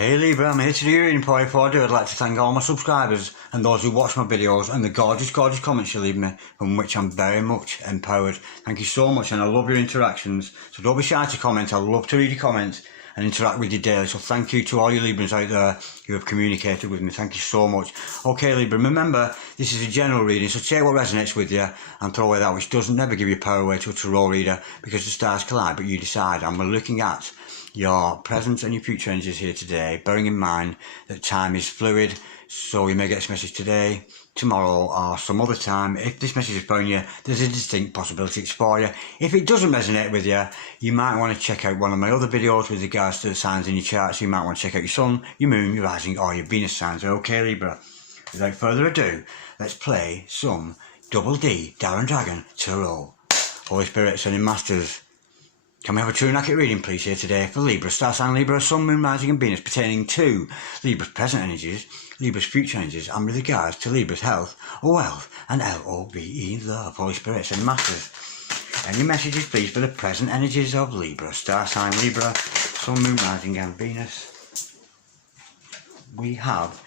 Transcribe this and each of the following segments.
Hey Libra, I'm here to do your reading for you. Before I do, I'd like to thank all my subscribers and those who watch my videos and the gorgeous comments you leave me, from which I'm very much empowered. Thank you so much, and I love your interactions. So don't be shy to comment. I love to read your comments and interact with you daily. So thank you to all you Librans out there who have communicated with me. Thank you so much. Okay Libra, remember this is a general reading, so take what resonates with you and throw away that which doesn't. Never give your power away to a tarot reader, because the stars collide, but you decide. And we're looking at your present and your future energies here today, bearing in mind that time is fluid, so you may get this message today, tomorrow, or some other time. If this message is for you, there's a distinct possibility it's for you. If it doesn't resonate with you, you might want to check out one of my other videos with regards to the signs in your chart. So you might want to check out your sun, your moon, your rising, or your Venus signs. Okay Libra, without further ado, let's play some Double D Darren Dragon Tarot. Holy Spirit, Sending Masters, can we have a true and accurate reading please here today for Libra, star sign Libra, sun, moon, rising and Venus, pertaining to Libra's present energies, Libra's future energies, and with regards to Libra's health, wealth and love, love. Holy Spirit, Sending Masters, any messages please for the present energies of Libra, star sign Libra, sun, moon, rising and Venus. We have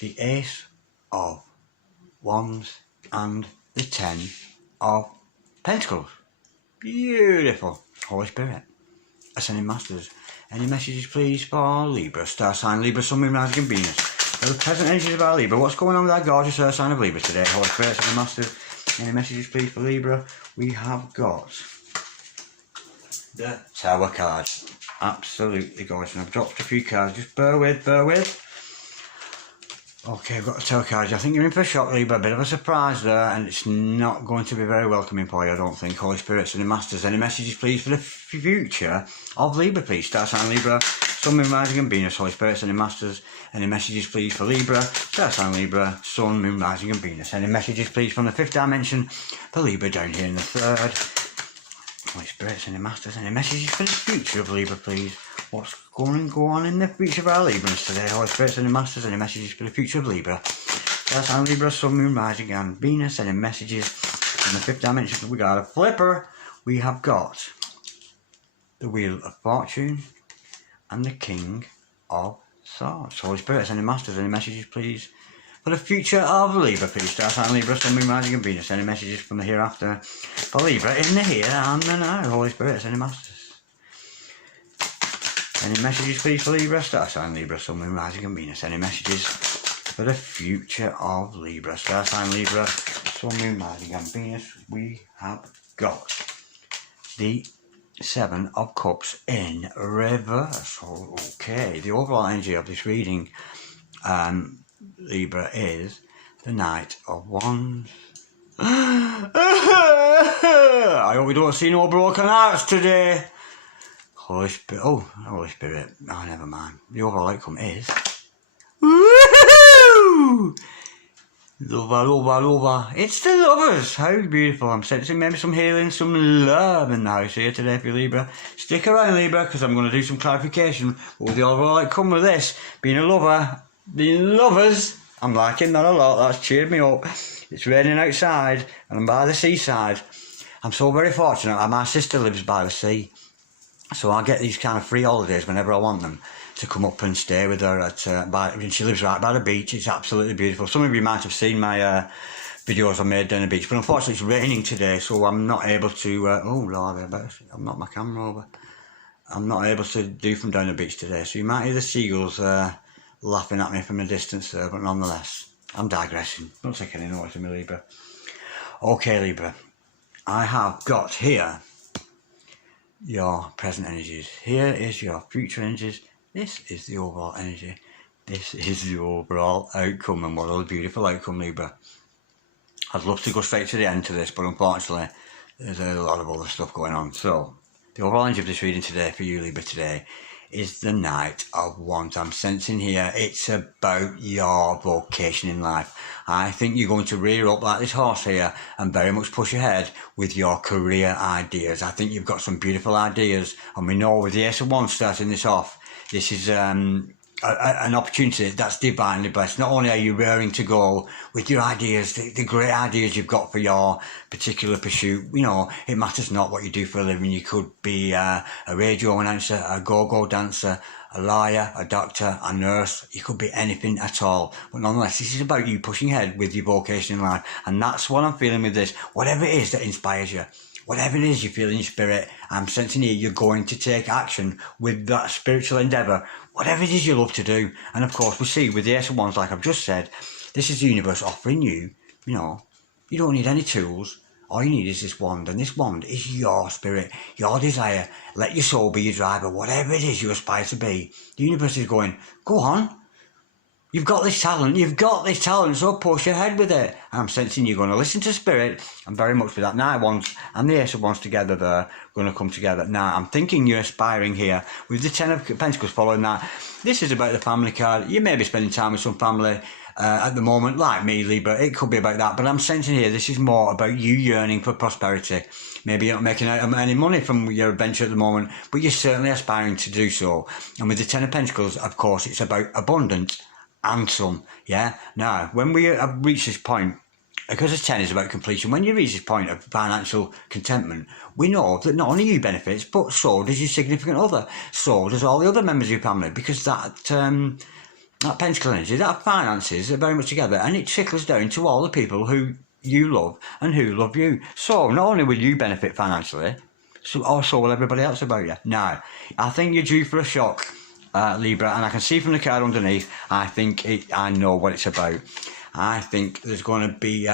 the Ace of Wands and the Ten of Pentacles. Beautiful. Holy Spirit, Ascending Masters, any messages please for Libra, star sign Libra, sun, moon, rising and Venus, for the present energies of our Libra. What's going on with our gorgeous earth sign of Libra today? Holy Spirit, Ascending Masters, any messages please for Libra? We have got the Tower card. Absolutely gorgeous, and I've dropped a few cards, just bear with. Okay, I've got the Tower card. I think you're in for a shock, Libra, a bit of a surprise there, and it's not going to be very welcoming for you, I don't think. Holy Spirits and the Masters, any messages please for the future of Libra, please? Star sign Libra, sun, moon, rising and Venus. Holy Spirits and the Masters, any messages please for Libra, star sign Libra, sun, moon, rising and Venus. Any messages please from the fifth dimension for Libra down here in the third. Holy Spirits and the Masters, any messages for the future of Libra, please? What's going to go on in the future of our Librans today? Holy Spirits and the Masters, any messages for the future of Libra? Star sign Libra, sun, moon, rising and Venus. Any messages from the fifth dimension? We got a flipper. We have got the Wheel of Fortune and the King of Swords. Holy Spirits and the Masters, any messages please for the future of Libra, please? Star sign Libra, sun, moon, rising and Venus. Any messages from the hereafter for Libra in the here and the now? Holy Spirits and the Masters, any messages please for Libra, star sign Libra, sun, moon, rising and Venus. Any messages for the future of Libra, star sign Libra, sun, moon, rising and Venus. We have got the Seven of Cups in reverse. Okay, the overall energy of this reading, Libra, is the Knight of Wands. I hope we don't see no broken hearts today. Holy Spirit, Holy Spirit, never mind. The overall outcome is woohoo! Lover. It's the lovers. How beautiful. I'm sensing maybe some healing, some love in the house here today for you, Libra. Stick around, Libra, because I'm going to do some clarification with the overall outcome with this. Being a lover, being lovers, I'm liking that a lot. That's cheered me up. It's raining outside and I'm by the seaside. I'm so very fortunate. My sister lives by the sea, so I get these kind of free holidays whenever I want them to come up and stay with her and she lives right by the beach. It's absolutely beautiful. Some of you might have seen my videos I made down the beach, but unfortunately it's raining today, so I'm not able to I've knocked my camera over. I'm not able to do from down the beach today, so you might hear the seagulls laughing at me from a distance there, but nonetheless, I'm digressing. Don't take any notice of me, Libra. Okay, Libra, I have got here your present energies. Here is your future energies. This is the overall energy. This is the overall outcome, and what a beautiful outcome, Libra. I'd love to go straight to the end to this, but unfortunately there's a lot of other stuff going on. So the overall energy of this reading today for you, Libra, today is the Knight of Wands. I'm sensing here it's about your vocation in life. I think you're going to rear up like this horse here and very much push ahead with your career ideas. I think you've got some beautiful ideas, and we know with the Ace of Wands starting this off, this is an opportunity that's divinely blessed. Not only are you raring to go with your ideas, the great ideas you've got for your particular pursuit, you know, it matters not what you do for a living. You could be a radio announcer, a go-go dancer, a lawyer, a doctor, a nurse. You could be anything at all. But nonetheless, this is about you pushing ahead with your vocation in life. And that's what I'm feeling with this. Whatever it is that inspires you, whatever it is you feel in your spirit, I'm sensing here you're going to take action with that spiritual endeavour, whatever it is you love to do. And of course, we see with the Ace of Wands, like I've just said, this is the universe offering you, you know, you don't need any tools. All you need is this wand, and this wand is your spirit, your desire. Let your soul be your driver, whatever it is you aspire to be. The universe is going, go on. You've got this talent, so push ahead with it. I'm sensing you're going to listen to spirit, and very much with that Knight of Wands and the Ace of Wands together there, going to come together. Now, I'm thinking you're aspiring here with the Ten of Pentacles following that. This is about the family card. You may be spending time with some family at the moment, like me, Libra. It could be about that, but I'm sensing here this is more about you yearning for prosperity. Maybe you're not making any money from your adventure at the moment, but you're certainly aspiring to do so. And with the Ten of Pentacles, of course, it's about abundance and some, yeah? Now, when we have reached this point, because the 10 is about completion, when you reach this point of financial contentment, we know that not only you benefits, but so does your significant other, so does all the other members of your family, because that pentacle energy, that finances are very much together, and it trickles down to all the people who you love and who love you. So not only will you benefit financially, so also will everybody else about you. Now, I think you're due for a shock, Libra, and I can see from the card underneath, I know what it's about. I think there's going to be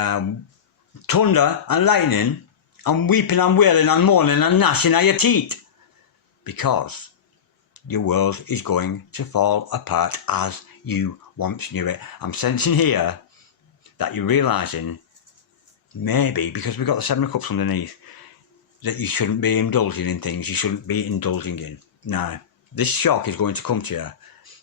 thunder and lightning and weeping and wailing and mourning and gnashing of your teeth, because your world is going to fall apart as you once knew it. I'm sensing here that you're realising, maybe, because we've got the Seven of Cups underneath, that you shouldn't be indulging in things you shouldn't be indulging in. Now, this shock is going to come to you,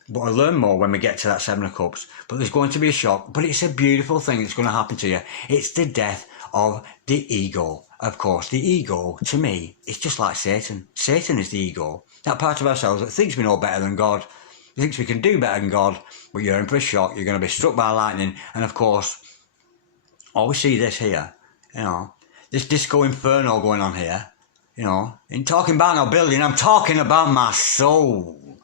but I'll learn more when we get to that Seven of Cups. But there's going to be a shock, but it's a beautiful thing that's going to happen to you. It's the death of the ego. Of course, the ego, to me, is just like Satan. Satan is the ego. That part of ourselves that thinks we know better than God, thinks we can do better than God, but you're in for a shock. You're going to be struck by lightning. And of course, always see this here, you know, this disco inferno going on here, you know. In talking about no building, I'm talking about my soul.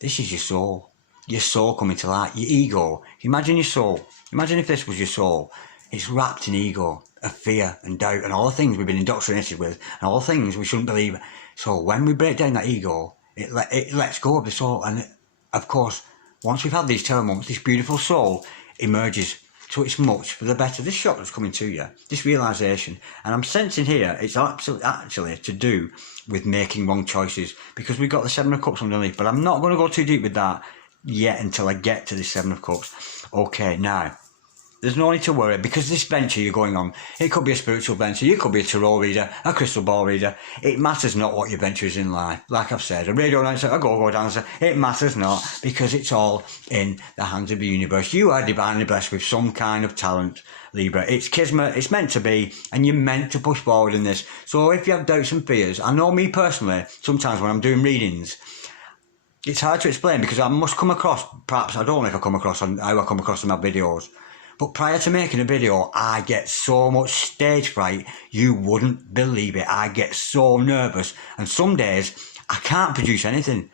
This is your soul coming to light, your ego. Imagine your soul. Imagine if this was your soul. It's wrapped in ego, of fear and doubt and all the things we've been indoctrinated with and all the things we shouldn't believe. So when we break down that ego, it lets go of the soul. And of course, once we've had these terror moments, this beautiful soul emerges. So it's much for the better. This shock that's coming to you, this realisation. And I'm sensing here, it's actually to do with making wrong choices, because we've got the Seven of Cups underneath. But I'm not going to go too deep with that yet until I get to the Seven of Cups. Okay, now, there's no need to worry, because this venture you're going on, it could be a spiritual venture, you could be a tarot reader, a crystal ball reader. It matters not what your venture is in life. Like I've said, a radio announcer, a go-go dancer, it matters not, because it's all in the hands of the universe. You are divinely blessed with some kind of talent, Libra. It's kismet, it's meant to be, and you're meant to push forward in this. So if you have doubts and fears, I know me personally, sometimes when I'm doing readings, it's hard to explain, because I must come across, perhaps I don't know if I come across on how I come across in my videos, but prior to making a video, I get so much stage fright, you wouldn't believe it. I get so nervous, and some days I can't produce anything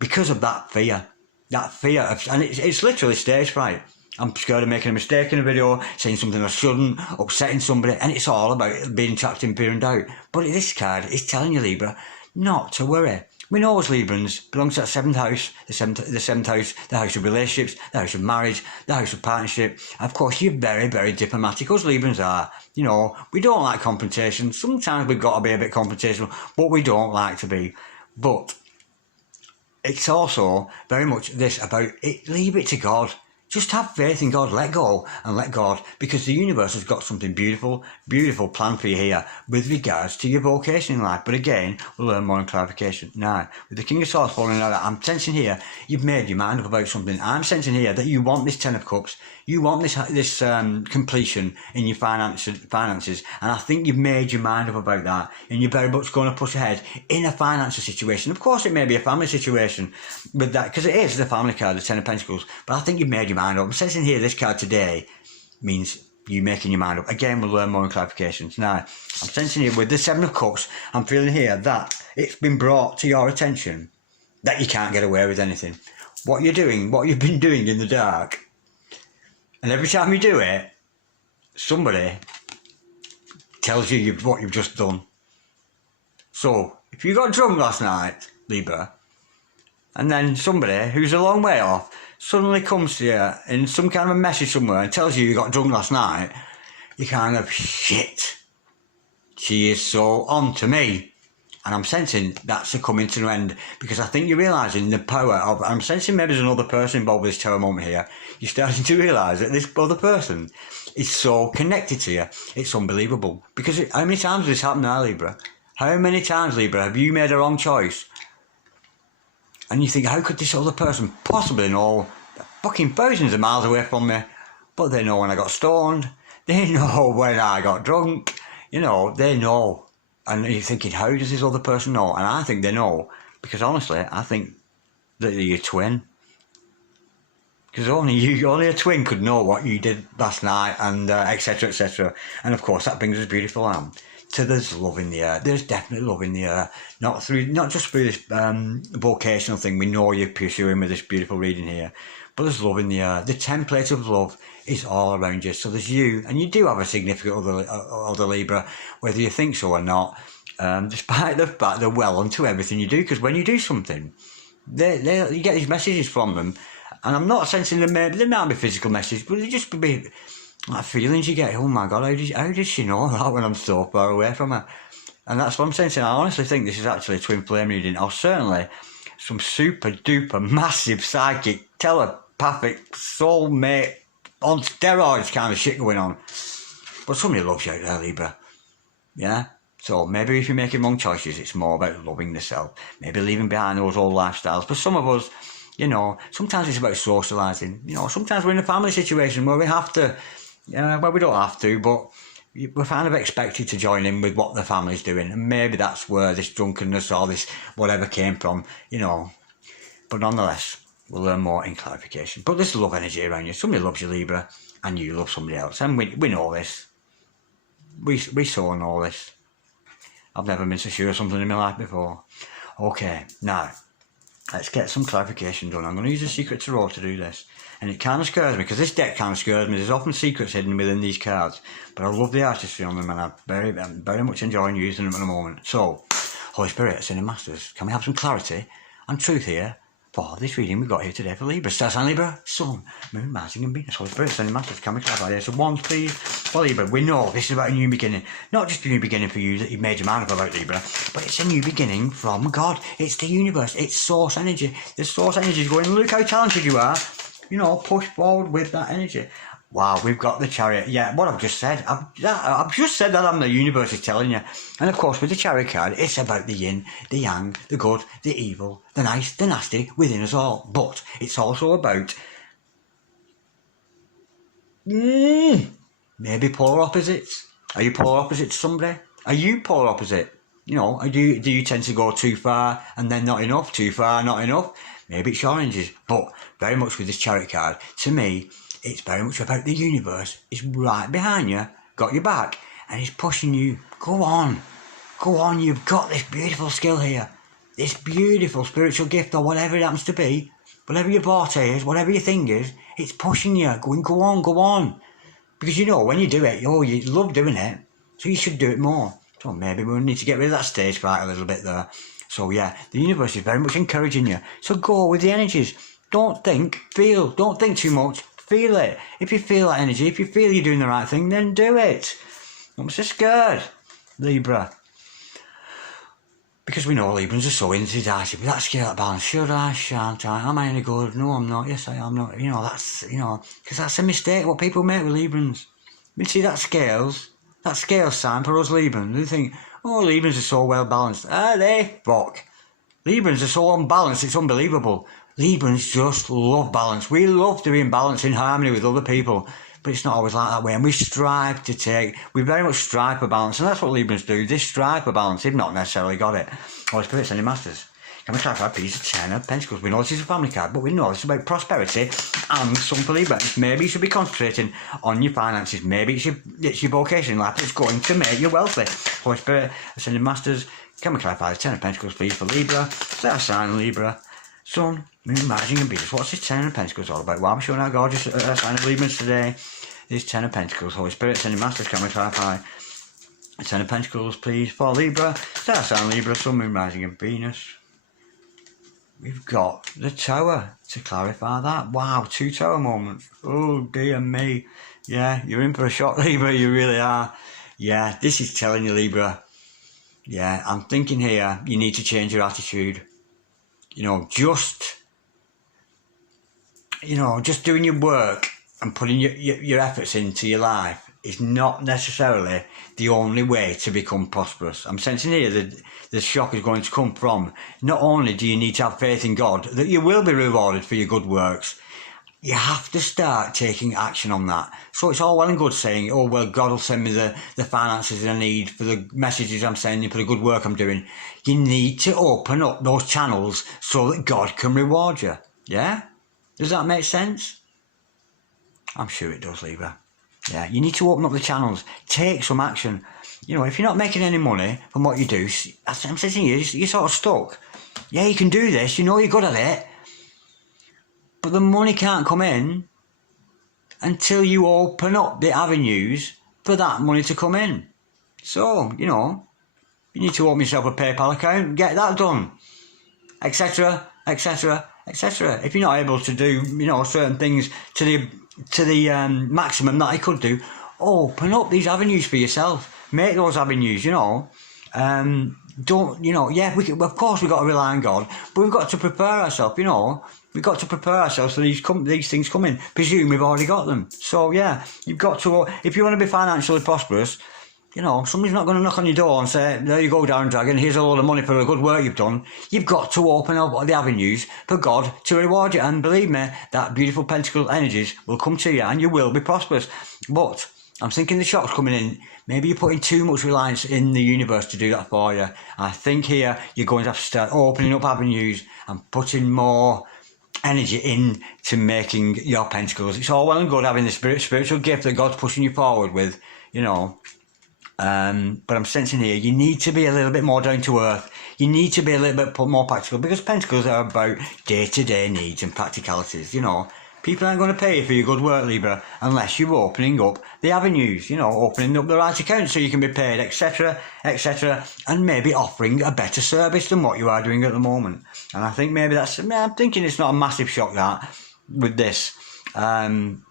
because of that fear. That fear of, and it's literally stage fright. I'm scared of making a mistake in a video, saying something I shouldn't, upsetting somebody, and it's all about being trapped in fear and doubt. But this card is telling you, Libra, not to worry. We know as Librans belong to that seventh house, the seventh house, the house of relationships, the house of marriage, the house of partnership. And of course, you're very, very diplomatic, as Librans are. You know, we don't like confrontation. Sometimes we've got to be a bit confrontational, but we don't like to be. But it's also very much this about it. Leave it to God. Just have faith in God, let go and let God, because the universe has got something beautiful, beautiful planned for you here with regards to your vocation in life. But again, we'll learn more in clarification. Now, with the King of Swords falling out, I'm sensing here, you've made your mind up about something. I'm sensing here that you want this Ten of Cups, you want this completion in your finances, and I think you've made your mind up about that, and you're very much going to push ahead in a financial situation. Of course, it may be a family situation with that, because it is the family card, the Ten of Pentacles, but I think you've made your mind up. I'm sensing here this card today means you making your mind up. Again, we'll learn more in clarifications. Now, I'm sensing here with the Seven of Cups, I'm feeling here that it's been brought to your attention that you can't get away with anything. What you're doing, what you've been doing in the dark, and every time you do it, somebody tells you what you've just done. So, if you got drunk last night, Libra, and then somebody who's a long way off suddenly comes to you in some kind of a message somewhere and tells you got drunk last night, you kind of, shit, she is so on to me. And I'm sensing that's coming to an end, because I think you're realising the power of, I'm sensing maybe there's another person involved with this terror moment here. You're starting to realise that this other person is so connected to you. It's unbelievable. Because how many times has this happened now, Libra? How many times, Libra, have you made a wrong choice? And you think, how could this other person possibly know? They're fucking thousands of miles away from me, but they know when I got stoned. They know when I got drunk. You know, they know. And you're thinking, how does this other person know? And I think they know, because honestly, I think that they're your twin. Because only a twin could know what you did last night, and etc, etc. And of course, that brings us beautiful to there's love in the air. There's definitely love in the air. Not just through this vocational thing we know you're pursuing with this beautiful reading here, but there's love in the air. The template of love is all around you. So there's you, and you do have a significant other Libra, whether you think so or not, despite the fact they're well onto everything you do, because when you do something, you get these messages from them, and I'm not sensing them, they might be physical messages, but they just be like feelings you get. Oh my God, how did she know that when I'm so far away from her? And that's what I'm sensing. I honestly think this is actually a twin flame reading, or certainly some super duper massive psychic telepathic soulmate on steroids kind of shit going on. But somebody loves you out there, Libra. Yeah? So maybe if you're making wrong choices, it's more about loving the self. Maybe leaving behind those old lifestyles. For some of us, you know, sometimes it's about socialising. You know, sometimes we're in a family situation where we have to, well, we don't have to, but we're kind of expected to join in with what the family's doing. And maybe that's where this drunkenness or this whatever came from, you know. But nonetheless, we'll learn more in clarification. But there's love energy around you. Somebody loves you, Libra, and you love somebody else. And we know this. We so know this. I've never been so sure of something in my life before. Okay, now, let's get some clarification done. I'm going to use a secret tarot to do this. And it kind of scares me, because this deck kind of scares me. There's often secrets hidden within these cards. But I love the artistry on them, and I'm very much enjoying using them at the moment. So, Holy Spirit, Ascended Masters, can we have some clarity and truth here for this reading we've got here today for Libra? Star sign Libra, Sun, Moon, Mars and Venus. Holy Spirit, Ascended Masters, can we clarify this? So wands, please, for Libra. We know this is about a new beginning. Not just a new beginning for you that you've made your mind up about, Libra, but it's a new beginning from God. It's the universe. It's source energy. The source energy is going, look how talented you are. You know, push forward with that energy. Wow, we've got the Chariot. Yeah, what I've just said. I've just said that the universe is telling you. And of course, with the Chariot card, it's about the yin, the yang, the good, the evil, the nice, the nasty within us all. But it's also about maybe polar opposites. Are you polar opposite to somebody? Are you polar opposite? You know, do you tend to go too far and then not enough? Too far, not enough? Maybe it's oranges. But very much with this Chariot card, to me, it's very much about the universe. It's right behind you, got your back, and it's pushing you. Go on, you've got this beautiful skill here. This beautiful spiritual gift, or whatever it happens to be, whatever your forte is, whatever your thing is, it's pushing you. Go on. Because you know, when you do it, you love doing it, so you should do it more. So maybe we need to get rid of that stage fright a little bit there. So yeah, the universe is very much encouraging you. So go with the energies. Don't think, feel. Don't think too much. Feel it. If you feel that energy, if you feel you're doing the right thing, then do it. Don't be so scared, Libra. Because we know Librans are so indecisive. With that scale of balance, should I, shan't I? Am I any good? No, I'm not. Yes, I am not. You know, because that's a mistake what people make with Librans. You see that scale sign for us Librans. They think, oh, Librans are so well balanced. They fuck. Librans are so unbalanced, it's unbelievable. Librans just love balance. We love to be in balance, in harmony with other people, but it's not always like that way. And we very much strive for balance, and that's what Librans do. They strive for balance. They've not necessarily got it. Holy Spirit, Ascended Masters, can we clarify, please, the Ten of Pentacles? We know this is a family card, but we know it's about prosperity and some for Libra. Maybe you should be concentrating on your finances. Maybe it's your vocation in life that's going to make you wealthy. Holy Spirit, Ascended Masters, can we clarify the Ten of Pentacles, please, for Libra? Star sign Libra. Sun, Moon, Rising and Venus. What's this Ten of Pentacles all about? Why are we showing our gorgeous sign of Libra today? This Ten of Pentacles. Holy Spirit, sending masters, can we clarify? Ten of Pentacles, please, for Libra. Star sign Libra, Sun, Moon, Rising and Venus. We've got the Tower to clarify that. Wow, 2 Tower moments. Oh dear me. Yeah, you're in for a shock, Libra, you really are. Yeah, this is telling you, Libra. Yeah, I'm thinking here, you need to change your attitude. You know, just doing your work and putting your efforts into your life is not necessarily the only way to become prosperous. I'm sensing here that the shock is going to come from, not only do you need to have faith in God, that you will be rewarded for your good works, you have to start taking action on that. So it's all well and good saying, oh, well, God will send me the finances I need for the messages I'm sending, for the good work I'm doing. You need to open up those channels so that God can reward you. Yeah? Does that make sense? I'm sure it does, Libra. Yeah, you need to open up the channels. Take some action. You know, if you're not making any money from what you do, I'm saying you're sort of stuck. Yeah, you can do this. You know you're good at it. But the money can't come in until you open up the avenues for that money to come in. So, you know, you need to open yourself a PayPal account, get that done, etc., etc., etc. If you're not able to do, you know, certain things to the maximum that I could do, open up these avenues for yourself. Make those avenues, you know. Don't, you know, yeah, of course we've got to rely on God, but we've got to prepare ourselves, you know. We've got to prepare ourselves for these things coming. Presume we've already got them. So, yeah, you've got to, if you want to be financially prosperous, you know, somebody's not going to knock on your door and say, there you go, Darren Dragon, here's a load of money for the good work you've done. You've got to open up the avenues for God to reward you. And believe me, that beautiful pentacle energies will come to you and you will be prosperous. But I'm thinking the shock's coming in. Maybe you're putting too much reliance in the universe to do that for you. I think here you're going to have to start opening up avenues and putting more energy into making your pentacles. It's all well and good having the spiritual gift that God's pushing you forward with, you know. But I'm sensing here, you need to be a little bit more down to earth. You need to be a little bit more practical, because pentacles are about day-to-day needs and practicalities, you know. People aren't going to pay you for your good work, Libra, unless you're opening up the avenues, you know, opening up the right account so you can be paid, etc., etc., and maybe offering a better service than what you are doing at the moment. And I think maybe I'm thinking it's not a massive shock that, with this. And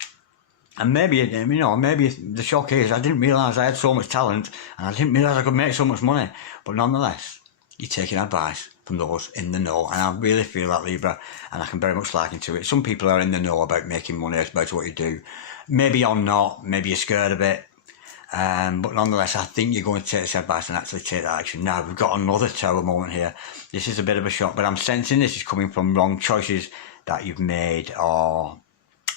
maybe, you know, maybe the shock is I didn't realise I had so much talent and I didn't realise I could make so much money. But nonetheless, you're taking advice from those in the know, and I really feel that, Libra, and I can very much liken to it. Some people are in the know about making money, about what you do. Maybe you're not, maybe you're scared of it, but nonetheless, I think you're going to take this advice and actually take that action. Now, we've got another Tower moment here. This is a bit of a shock, but I'm sensing this is coming from wrong choices that you've made, or,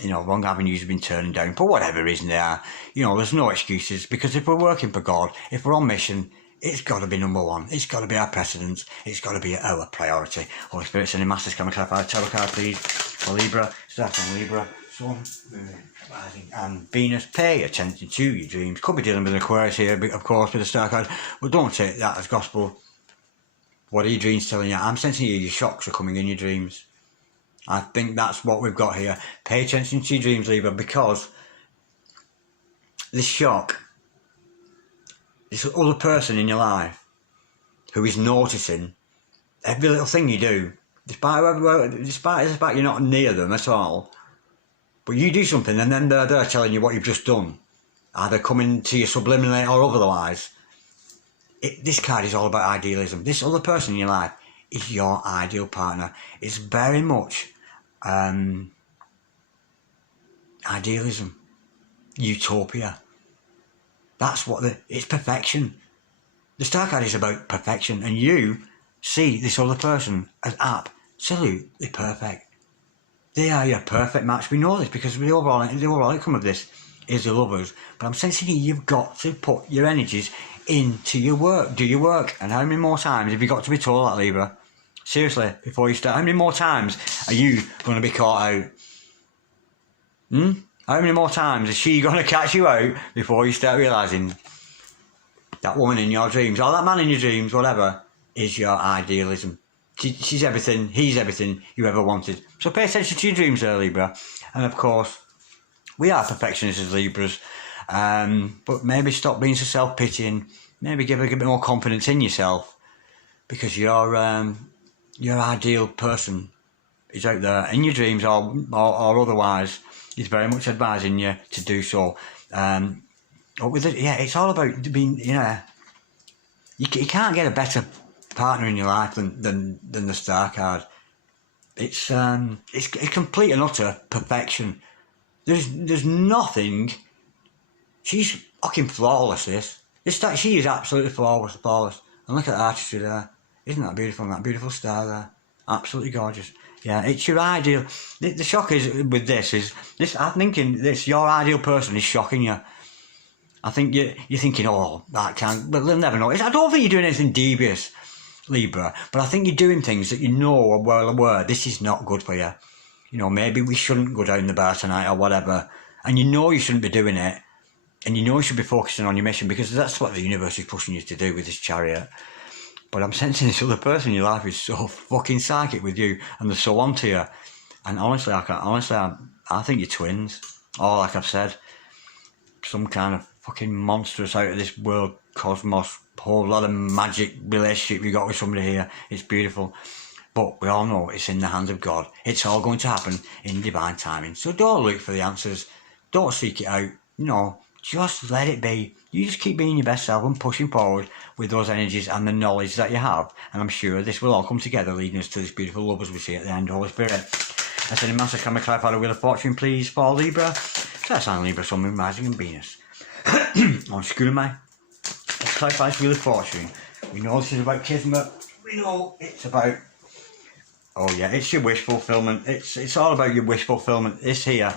you know, wrong avenues you've been turning down, for whatever reason they are. You know, there's no excuses, because if we're working for God, if we're on mission, it's got to be number one. It's got to be our precedence. It's got to be our priority. Holy Spirit, sending masters, can we clarify the tarot card, please? For Libra, start on Libra, Sun, Moon, Rising, and Venus. Pay attention to your dreams. Could be dealing with an Aquarius here, of course, with the star card, but don't take that as gospel. What are your dreams telling you? I'm sensing your shocks are coming in your dreams. I think that's what we've got here. Pay attention to your dreams, Libra, because this shock, this other person in your life who is noticing every little thing you do, despite you're not near them at all, but you do something and then they're telling you what you've just done, either coming to you subliminally or otherwise. This card is all about idealism. This other person in your life is your ideal partner. It's very much idealism, utopia. That's what it's perfection. The star card is about perfection, and you see this other person as absolutely perfect. They are your perfect match. We know this because the overall outcome of this is the lovers. But I'm sensing you've got to put your energies into your work. Do your work. And how many more times have you got to be told that, Libra? Seriously, before you start, how many more times are you going to be caught out? How many more times is she going to catch you out before you start realising that woman in your dreams, or that man in your dreams, whatever, is your idealism? She's everything, he's everything you ever wanted. So pay attention to your dreams there, Libra. And of course, we are perfectionists as Libras. But maybe stop being so self-pitying. Maybe give a bit more confidence in yourself. Because your ideal person is out there in your dreams or otherwise. He's very much advising you to do so. But with it, yeah, it's all about being, you can't get a better partner in your life than the Star card. It's complete and utter perfection. There's nothing. She's fucking flawless. She is absolutely flawless. And look at the artistry there. Isn't that beautiful? That beautiful star there. Absolutely gorgeous. Yeah, it's your ideal. The shock is with this. I'm thinking this. Your ideal person is shocking you. I think you're thinking, oh, that can't. But they'll never know. I don't think you're doing anything devious, Libra. But I think you're doing things that you know are well aware. This is not good for you. Maybe we shouldn't go down the bar tonight or whatever. And you shouldn't be doing it. And you should be focusing on your mission because that's what the universe is pushing you to do with this Chariot. But I'm sensing this other person in your life is so fucking psychic with you and they're so onto you. And honestly, I think you're twins. Or like I've said, some kind of fucking monstrous out of this world cosmos, whole lot of magic relationship you got with somebody here. It's beautiful. But we all know it's in the hands of God. It's all going to happen in divine timing. So don't look for the answers. Don't seek it out. Just let it be. You just keep being your best self and pushing forward with those energies and the knowledge that you have. And I'm sure this will all come together, leading us to this beautiful love as we see at the end, Holy Spirit. I said, Master, can we clarify the Wheel of Fortune, please, for Libra? So that's on Libra, Sun, Moon, Rising and Venus. On screw me. Let's clarify this Wheel of Fortune. We know this is about Kismet. We know it's about... Oh yeah, it's your wish fulfillment. It's all about your wish fulfillment. It's here.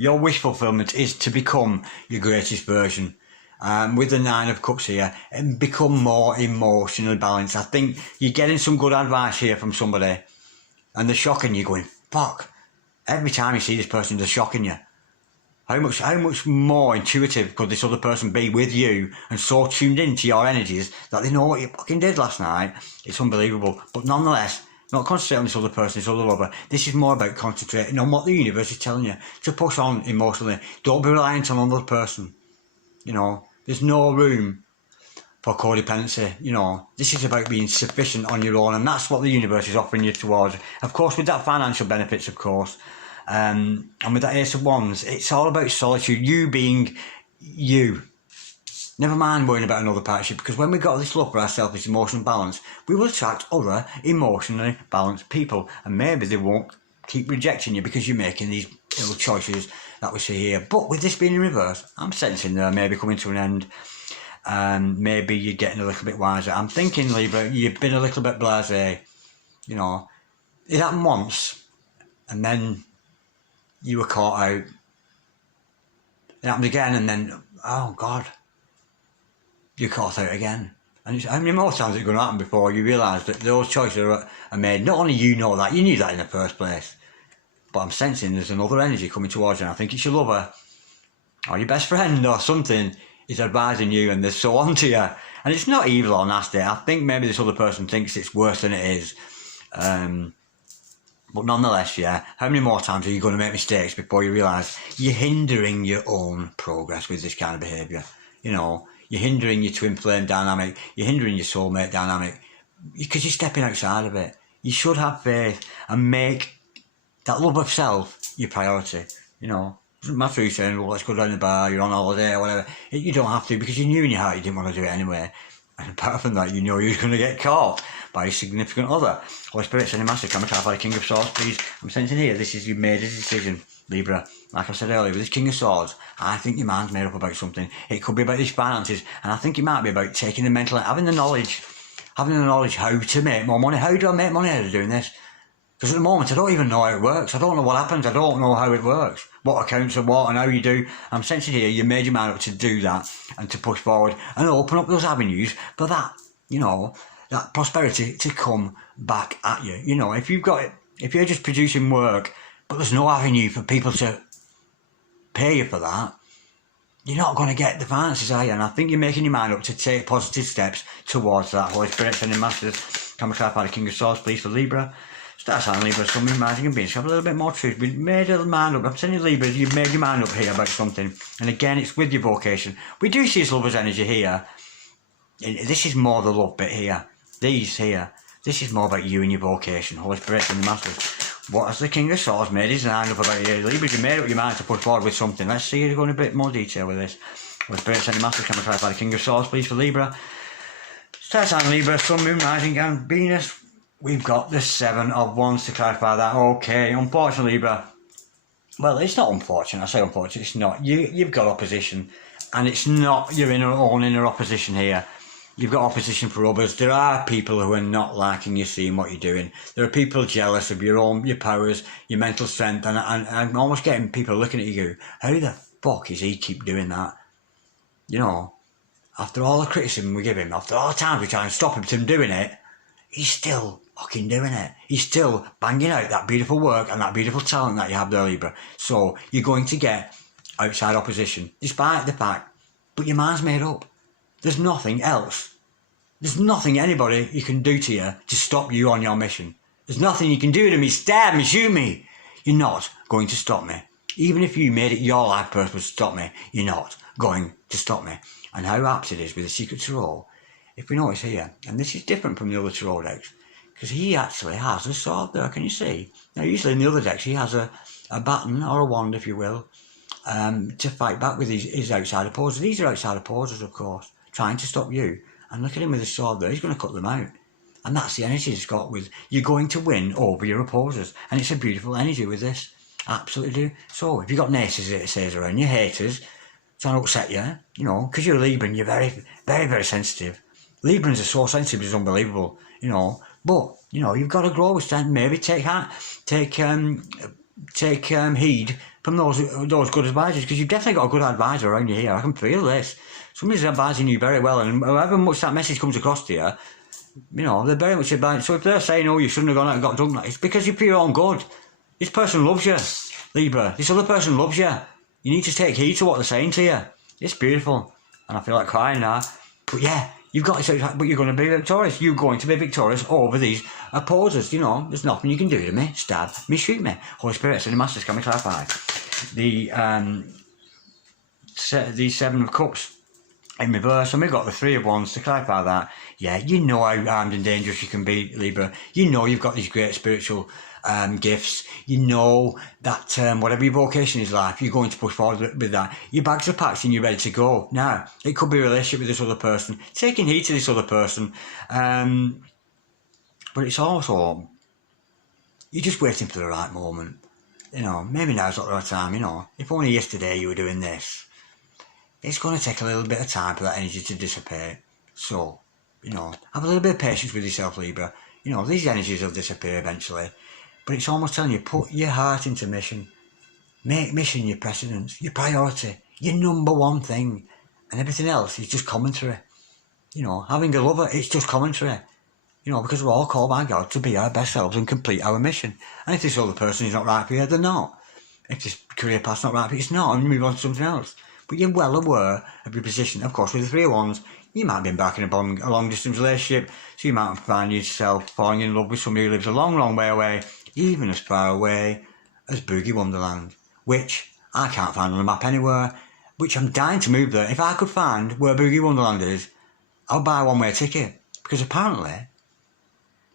Your wish fulfillment is to become your greatest version. With the Nine of Cups here, and become more emotionally balanced. I think you're getting some good advice here from somebody, and they're shocking you, going, fuck. Every time you see this person, they're shocking you. How much more intuitive could this other person be with you, and so tuned into your energies that they know what you fucking did last night? It's unbelievable. But nonetheless, not concentrate on this other person, this other lover. This is more about concentrating on what the universe is telling you to push on emotionally. Don't be reliant on another person. There's no room for codependency. This is about being sufficient on your own, and that's what the universe is offering you towards. Of course, with that financial benefits, of course, and with that Ace of Wands, it's all about solitude. You being you. Never mind worrying about another partnership, because when we've got this love for ourselves, this emotional balance, we will attract other emotionally balanced people, and maybe they won't keep rejecting you because you're making these little choices that we see here. But with this being in reverse, I'm sensing there maybe coming to an end, and maybe you're getting a little bit wiser. I'm thinking, Libra, you've been a little bit blasé. It happened once, and then you were caught out. It happened again, and then, oh God, you're caught out again. And it's, how many more times is it going to happen before you realise that those choices are made? Not only you know that, you knew that in the first place, but I'm sensing there's another energy coming towards you, and I think it's your lover, or your best friend, or something is advising you, and they're so onto you. And it's not evil or nasty. I think maybe this other person thinks it's worse than it is. But nonetheless, yeah, how many more times are you going to make mistakes before you realise you're hindering your own progress with this kind of behaviour? You're hindering your twin flame dynamic, you're hindering your soulmate dynamic, because you're stepping outside of it. You should have faith and make that love of self your priority. Doesn't matter who's saying, well, let's go down the bar, you're on holiday or whatever. You don't have to, because you knew in your heart you didn't want to do it anyway. And apart from that, you know you're going to get caught by a significant other. Holy Spirit, sending master, can we clarify the King of Swords, please? I'm sensing here, you've made a decision, Libra. Like I said earlier, with this King of Swords, I think your mind's made up about something. It could be about these finances, and I think it might be about taking the mental, having the knowledge how to make more money. How do I make money out of doing this? Because at the moment, I don't even know how it works. I don't know what happens. I don't know how it works. What accounts are what and how you do. I'm sensing here, you made your mind up to do that and to push forward and open up those avenues for that, that prosperity to come back at you. If you're just producing work, but there's no avenue for people to pay you for that, you're not going to get the finances, are you? And I think you're making your mind up to take positive steps towards that. Holy Spirit, sending masters, Can we clarify the King of Swords, please, for Libra? Star sign Libra, Sun, Moon, Rising and Venus. Have a little bit more truth. We made your mind up. I'm telling you, Libra, you've made your mind up here about something. And again, it's with your vocation. We do see this lover's energy here. This is more the love bit here. These here. This is more about you and your vocation. Holy Spirit and the Masters. What has the King of Swords made his mind up about you? Libra, you made up your mind to push forward with something. Let's see you go in a bit more detail with this. Holy Spirit and the Masters, can we clarify the King of Swords, please, for Libra? Star sign Libra, Sun, Moon, Rising and Venus. We've got the 7 of Wands to clarify that. Okay, unfortunately, Libra. Well, it's not unfortunate. I say unfortunate, it's not. You've got opposition. And it's not your own inner opposition here. You've got opposition for others. There are people who are not liking you seeing what you're doing. There are people jealous of your powers, your mental strength, and I'm almost getting people looking at you. How the fuck is he keep doing that? You know, after all the criticism we give him, after all the times we try and stop him from doing it, he's still fucking doing it. He's still banging out that beautiful work and that beautiful talent that you have there, Libra. So you're going to get outside opposition, despite the fact, but your mind's made up. There's nothing else. There's nothing anybody you can do to you to stop you on your mission. There's nothing you can do to me, stab me, shoot me. You're not going to stop me. Even if you made it your life purpose to stop me, you're not going to stop me. And how apt it is with the Secret Tarot, if we notice here, and this is different from the other Tarot decks, because he actually has a sword there, can you see? Now usually in the other decks he has a baton or a wand, if you will, to fight back with his outside opposers. These are outside opposers, of course, trying to stop you. And look at him with his sword there, he's going to cut them out. And that's the energy it's got with, you're going to win over your opposers. And it's a beautiful energy with this, absolutely do. So if you've got naysayers around, your haters, trying to upset you, you know, because you're a Libra and you're very, very, very sensitive. Librans are so sensitive, it's unbelievable, you know. But, you know, you've got to grow with strength, maybe take heed from those good advisors, because you've definitely got a good advisor around you here. I can feel this. Somebody's advising you very well, and however much that message comes across to you, you know, they're very much advising. So if they're saying, oh, you shouldn't have gone out and got drunk, it's because you're for your own good. This person loves you, Libra. This other person loves you. You need to take heed to what they're saying to you. It's beautiful. And I feel like crying now. But yeah, you've got to, but you're going to be victorious. You're going to be victorious over these opposers. You know, there's nothing you can do to me. Stab me, shoot me. Holy Spirit, and the Masters, can we clarify? The 7 of Cups in reverse, and we've got the 3 of Wands to clarify that. Yeah, you know how armed and dangerous you can be, Libra. You know you've got these great spiritual gifts. You know that whatever your vocation is like, you're going to push forward with that. Your bags are packed and you're ready to go. Now, it could be a relationship with this other person, taking heed to this other person, but it's also, you're just waiting for the right moment. You know, maybe now's not the right time, you know. If only yesterday you were doing this. It's going to take a little bit of time for that energy to dissipate. So, you know, have a little bit of patience with yourself, Libra. You know, these energies will disappear eventually. But it's almost telling you, put your heart into mission. Make mission your precedence, your priority, your number one thing. And everything else is just commentary. You know, having a lover, it's just commentary. You know, because we're all called by God to be our best selves and complete our mission. And if this other person is not right for you, they're not. If this career path's not right for you, it's not, and you move on to something else. But you're well aware of your position. Of course, with the 3 of Wands, you might be embarking upon a long-distance relationship, so you might find yourself falling in love with somebody who lives a long, long way away, even as far away as Boogie Wonderland, which I can't find on the map anywhere, which I'm dying to move there. If I could find where Boogie Wonderland is, I'll buy a one-way ticket, because apparently,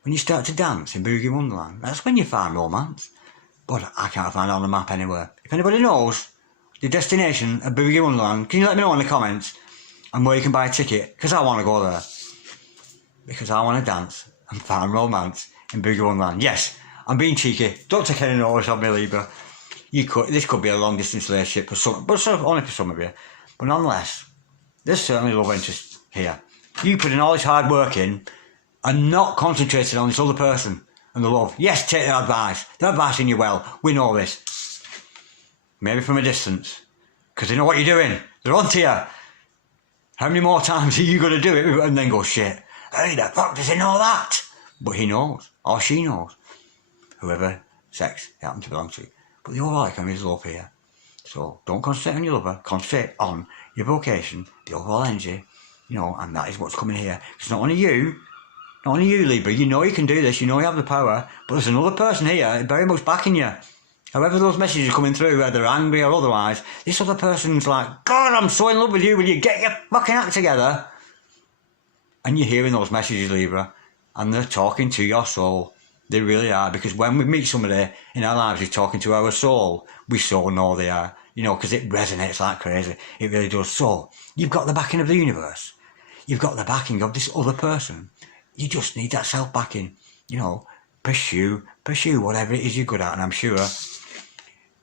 when you start to dance in Boogie Wonderland, that's when you find romance. But I can't find it on the map anywhere. If anybody knows the destination of Boogie Wonderland, can you let me know in the comments and where you can buy a ticket? Because I want to go there. Because I want to dance and find romance in Boogie Wonderland. Yes, I'm being cheeky. Don't take any notice of me, Libra. This could be a long distance relationship for some, but only for some of you. But nonetheless, there's certainly love interest here. You put in all this hard work in and not concentrating on this other person and the love. Yes, take their advice. They're advising you well. We know this. Maybe from a distance. Because they know what you're doing. They're onto you. How many more times are you going to do it and then go, shit, how the fuck does he know that? But he knows. Or she knows. Whoever sex they happen to belong to. But the overall outcome is love here. So don't concentrate on your lover. Concentrate on your vocation, the overall energy, you know, and that is what's coming here. It's not only you, Not only you, Libra, you know you can do this, you know you have the power, but there's another person here very much backing you. However those messages are coming through, whether angry or otherwise, this other person's like, God, I'm so in love with you, will you get your fucking act together? And you're hearing those messages, Libra, and they're talking to your soul. They really are, because when we meet somebody in our lives who's talking to our soul, we so know they are, because it resonates like crazy. It really does. So, you've got the backing of the universe. You've got the backing of this other person. You just need that self-backing. Pursue whatever it is you're good at, and I'm sure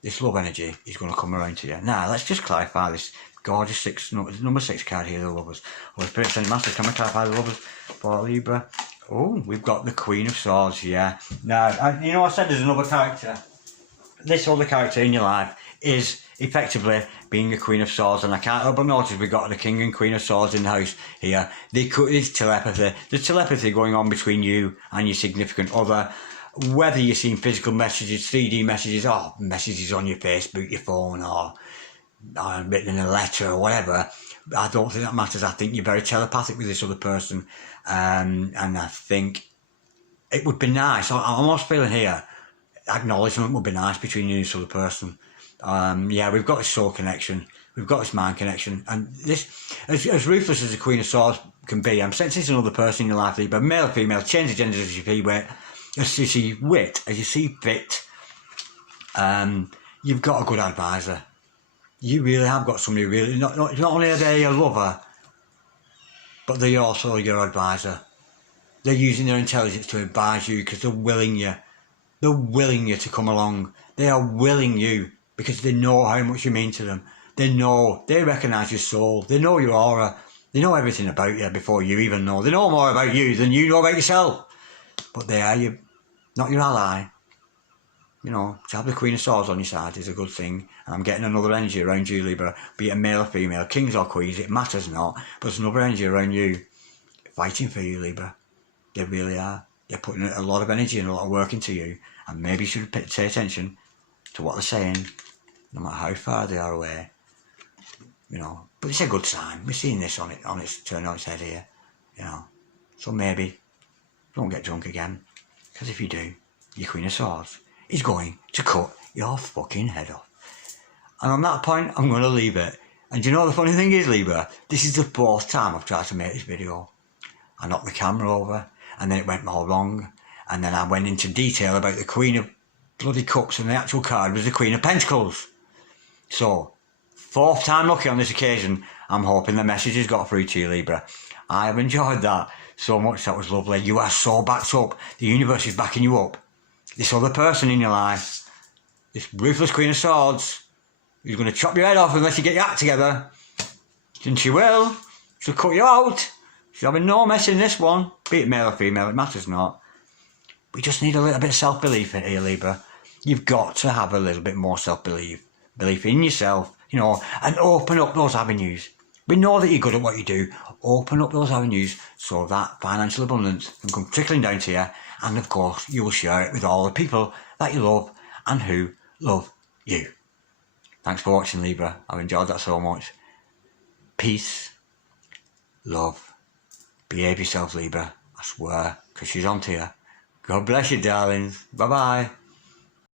this love energy is going to come around to you. Now, let's just clarify this gorgeous number 6 card here, the lovers. Holy Spirit, send master, can we clarify the lovers for Libra? Oh, we've got the Queen of Swords, yeah. Now, I said there's another character. This other character in your life is effectively being a Queen of Swords, and I can't help but notice we've got the King and Queen of Swords in the house here. It's telepathy. There's telepathy going on between you and your significant other. Whether you're seeing physical messages, 3D messages, or messages on your Facebook, your phone, or written in a letter or whatever, I don't think that matters. I think you're very telepathic with this other person, and I think it would be nice. I'm almost feeling here, acknowledgement would be nice between you and this other person. We've got this soul connection, we've got this mind connection, and this, as ruthless as the Queen of Swords can be, I'm sensing it's another person in your life, but male or female, change the genders as you see wit, as you see fit. You've got a good advisor. You really have got somebody really, not only are they your lover, but they're also your advisor. They're using their intelligence to advise you because they're willing you. They're willing you to come along. They are willing you because they know how much you mean to them. They recognise your soul. They know your aura. They know everything about you before you even know. They know more about you than you know about yourself. But they are not your ally. To have the Queen of Swords on your side is a good thing. And I'm getting another energy around you, Libra. Be it male or female, kings or queens, it matters not. But there's another energy around you fighting for you, Libra. They really are. They're putting a lot of energy and a lot of work into you. And maybe you should pay attention to what they're saying, no matter how far they are away. But it's a good sign. We're seeing this on its turn on its head here. So maybe don't get drunk again. Because if you do, your Queen of Swords is going to cut your fucking head off. And on that point, I'm going to leave it. And do you know the funny thing is, Libra? This is the 4th time I've tried to make this video. I knocked the camera over, and then it went all wrong. And then I went into detail about the Queen of bloody Cups, and the actual card was the Queen of Pentacles. So, 4th time lucky on this occasion. I'm hoping the message has got through to you, Libra. I have enjoyed that so much. That was lovely. You are so backed up. The universe is backing you up. This other person in your life, this ruthless Queen of Swords, who's going to chop your head off unless you get your act together. And she will. She'll cut you out. She'll have no mess in this one. Be it male or female, it matters not. We just need a little bit of self-belief in here, Libra. You've got to have a little bit more self-belief. Belief in yourself, and open up those avenues. We know that you're good at what you do. Open up those avenues so that financial abundance can come trickling down to you. And of course, you will share it with all the people that you love and who love you. Thanks for watching, Libra. I've enjoyed that so much. Peace, love, behave yourself, Libra. I swear, because she's on to you. God bless you, darlings. Bye-bye.